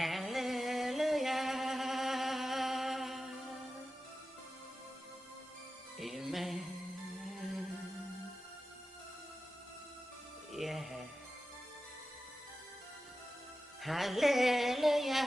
Hallelujah. Amen. Yeah. Hallelujah.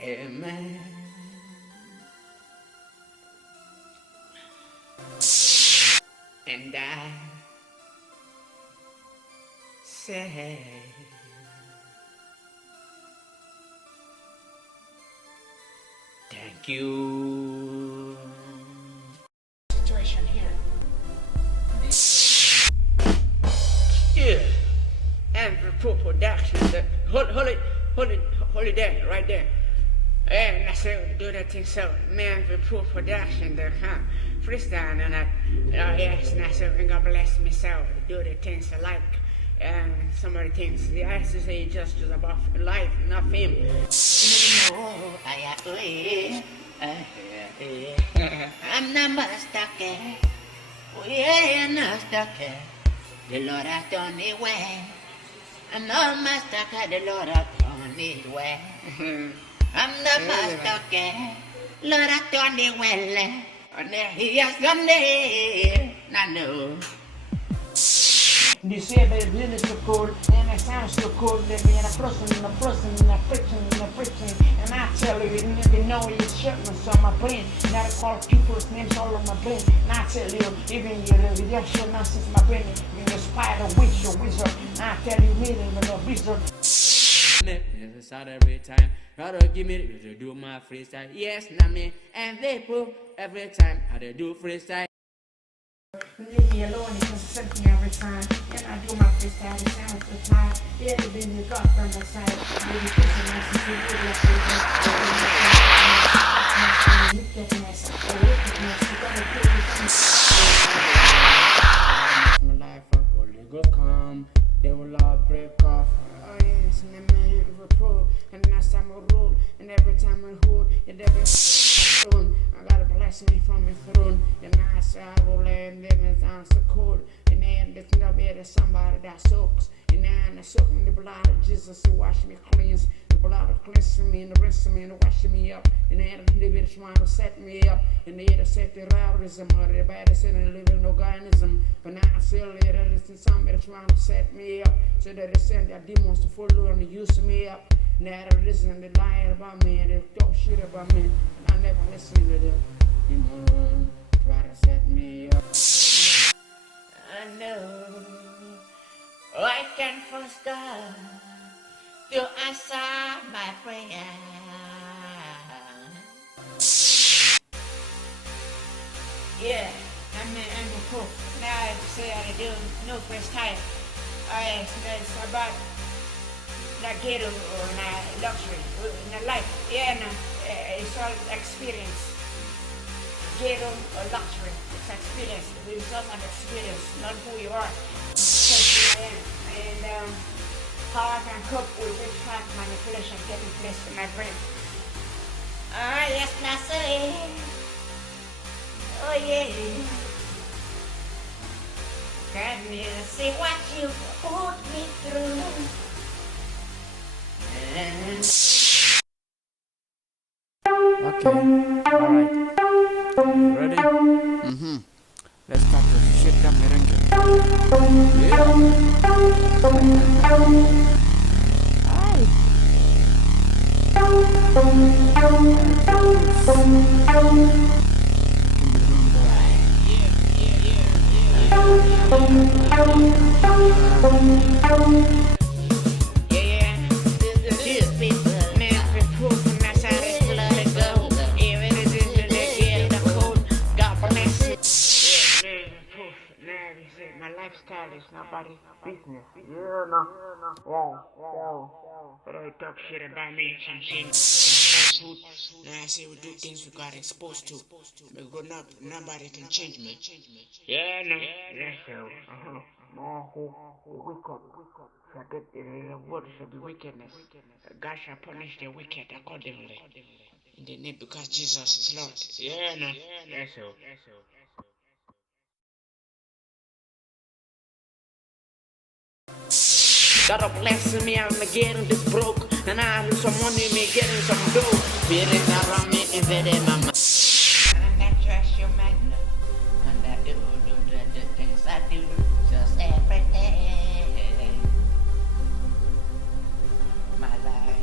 Amen. And I say, thank you. Situation here. Yeah. And for production, hold it there, right there. And I said, do that thing so, man, for production, the freestyle and that. Yes, and I said, God bless me so, do the things I like. And some of the things, I have to say just about life, not fame. I'm not stuck. We ain't not stuck. The Lord has done it well. I'm not stuck. The Lord has done it well. I'm not stuck. Lord has done it well. And He has done it. I know. You say that it really so cool, and it sounds so cool. There be a person, and a friction, and I tell you, you never know you're shutting us on my brain. Now I call people's names all on my brain. And I tell you, even your redemption nonsense, my brain, you're a spider, witch, or wizard. And I tell you, meeting with a wizard. It's out every time. Rather give me to do my freestyle. Yes, na me, and they prove every time I do freestyle. Leave me alone, you can send me every time. And I do my freestyle, it sounds so tired. Yeah, the baby got from the side. Baby, kissing my sister, you like wickedness, you gotta kill me. My life, I will go come. They will all break off. Oh, yes, and the man will prove. And last time I rule, and every time I hold, and every I gotta bless me from my throne. And I say I roll and living down so cold. And then there's nobody, somebody that soaks. And then I soak in the blood of Jesus to wash me clean. The blood of cleansing me and the rinse me and the washing me up. And then the living trying to set me up. And the other set the terrorism or the bad sin and living organism. But now I see later there's somebody trying to set me up. So that they send their demons to follow and use me up. Now the reason they lying about me and they talk shit about me. I never listen to them. You know, try to set me up. I know I can trust God to answer my prayer. Yeah, I'm the cook. Now I say I do no first time. It's about the ghetto or luxury, the life. Yeah, no, it's all experience. Ghetto or luxury, it's experience. The result of experience, not who you are. And how I can cope with witchcraft manipulation taking place in my brain. Yes, Nasser. Oh, yeah. Can you see what you put me through? Okay, alright. Ready? Mm-hmm. Let's start to shake that merengue. Yeah. My lifestyle is nobody's business. Yeah, no. But I talk shit about me, some shit. Now I say we do things we got exposed to. Because nobody can change me. Yeah, no. Yeah, so. More wicked. Forget the word for the wickedness. God shall punish the wicked accordingly. In the name because Jesus is Lord. Yeah, no. Yeah, so. God bless me, I'm getting this broke. And I have some money, me getting some dough. Spirits around me, invading my mind. And I trust you, man. And I do the things I do just every day. My life.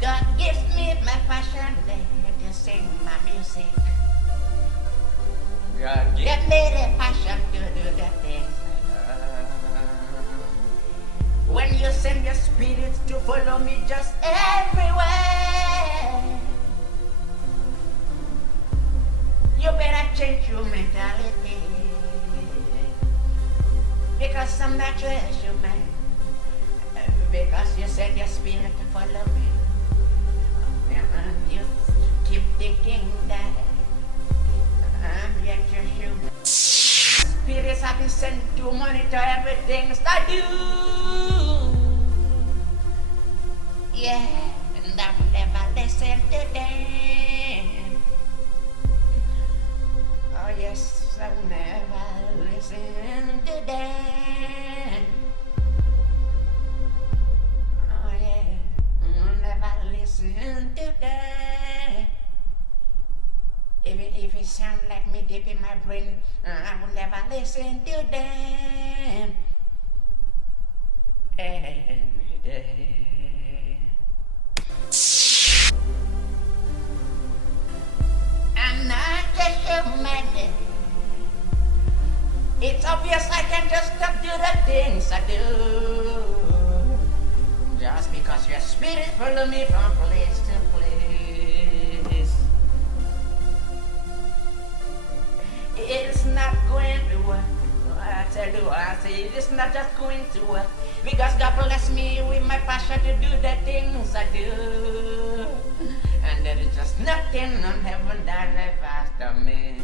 God gives me my passion to sing my music. God give me the passion to do the things I love. When you send your spirits to follow me just everywhere, you better change your mentality. Because I'm not just human. Because you send your spirit to follow me. And you keep thinking that I'm yet your human. Spirits have been sent to monitor everything I do. Yeah, and I will never listen to them. Oh yes, I will never listen to them. Oh yeah, I'll never listen to them. Even if it sounds like me deep in my brain, I will never listen to them. Any day. I'm not just human. It's obvious I can just stop do the things I do. Just because your spirit follow me from place to place. It's not going to work. I tell you, I say it's not just going to work. Because God bless me with my passion to do the things I do. And there is just nothing on heaven that will faster me.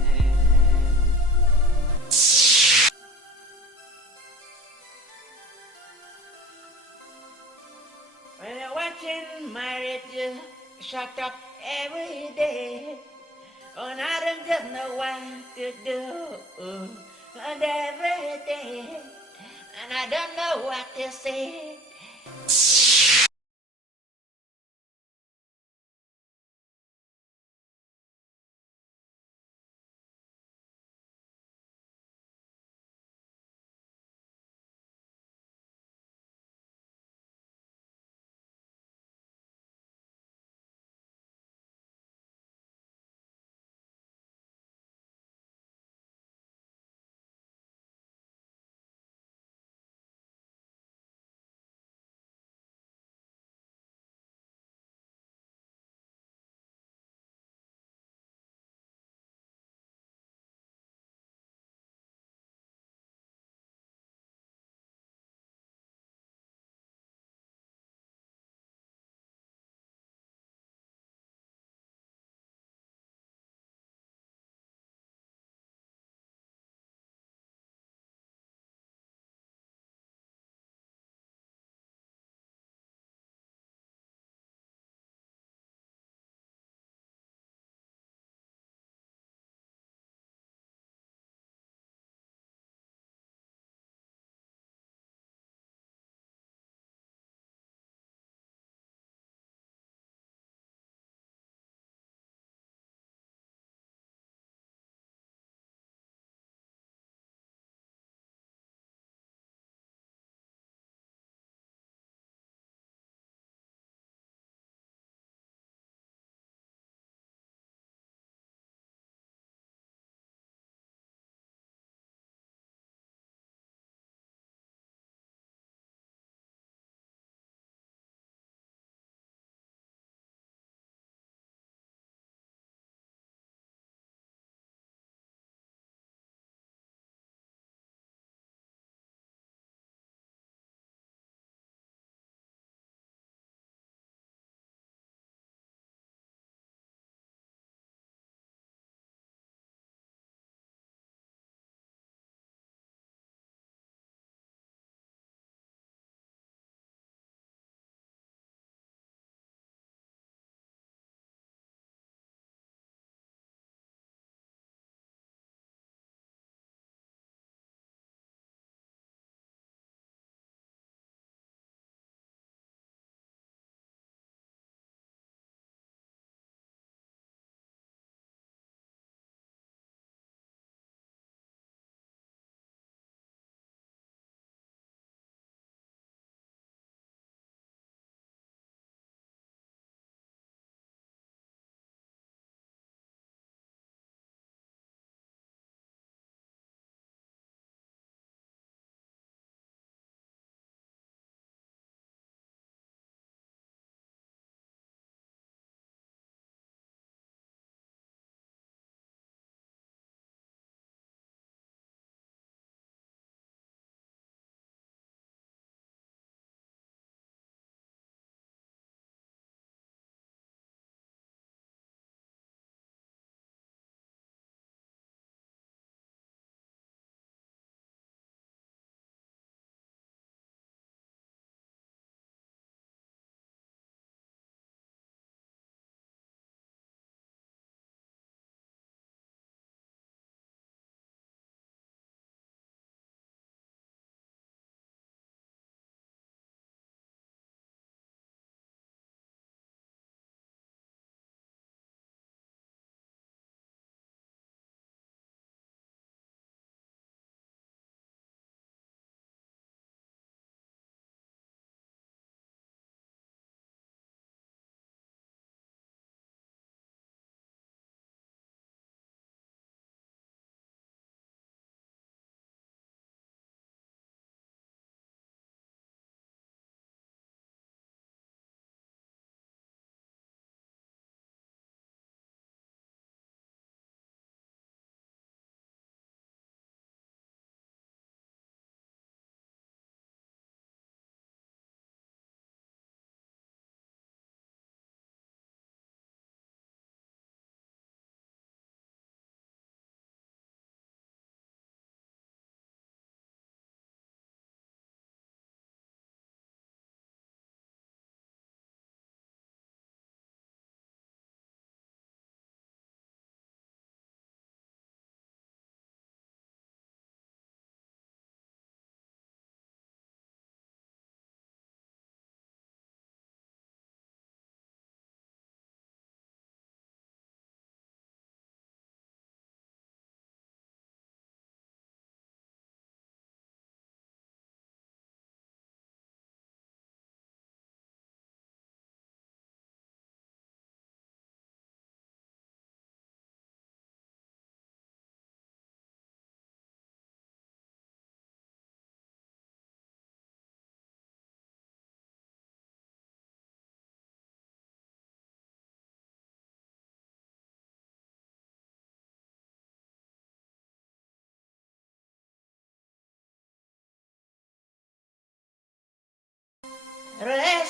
When you're watching my radio, shut up every day. And I don't just know what to do. And every day. And I don't know what to say.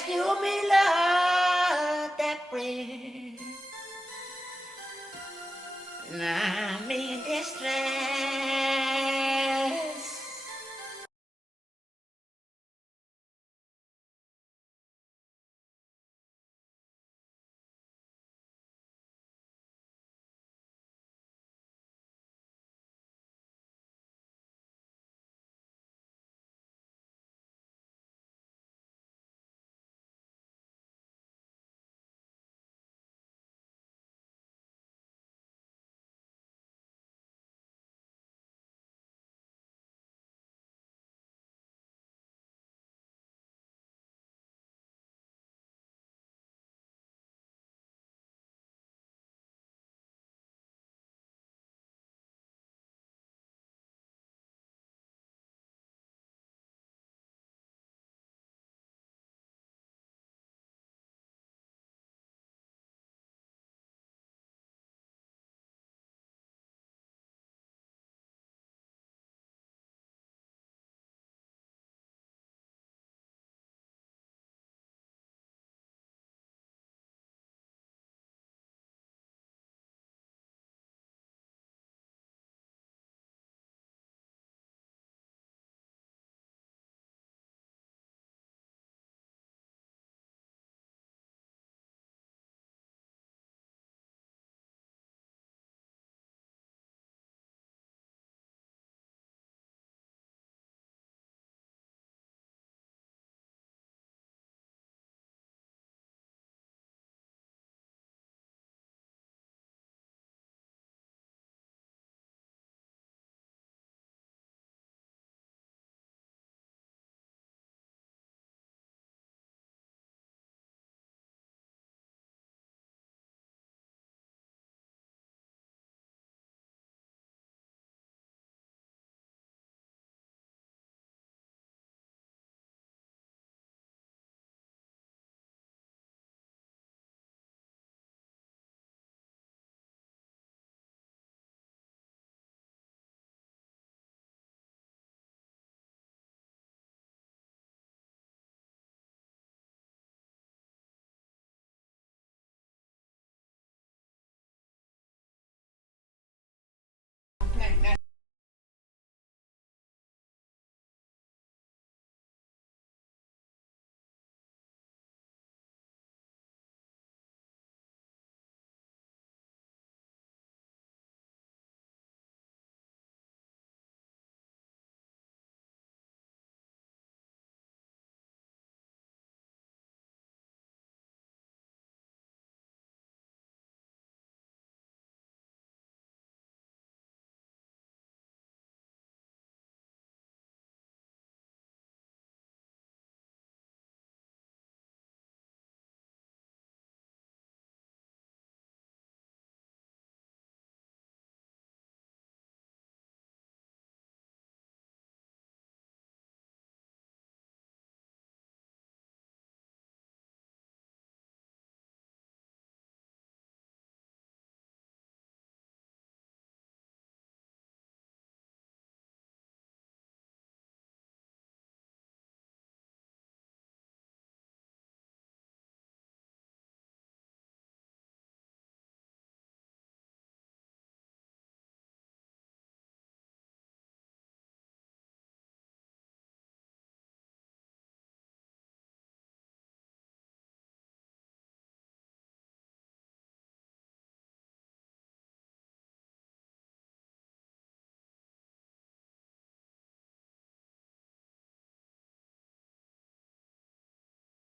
Rescue me, Lord, I pray. Now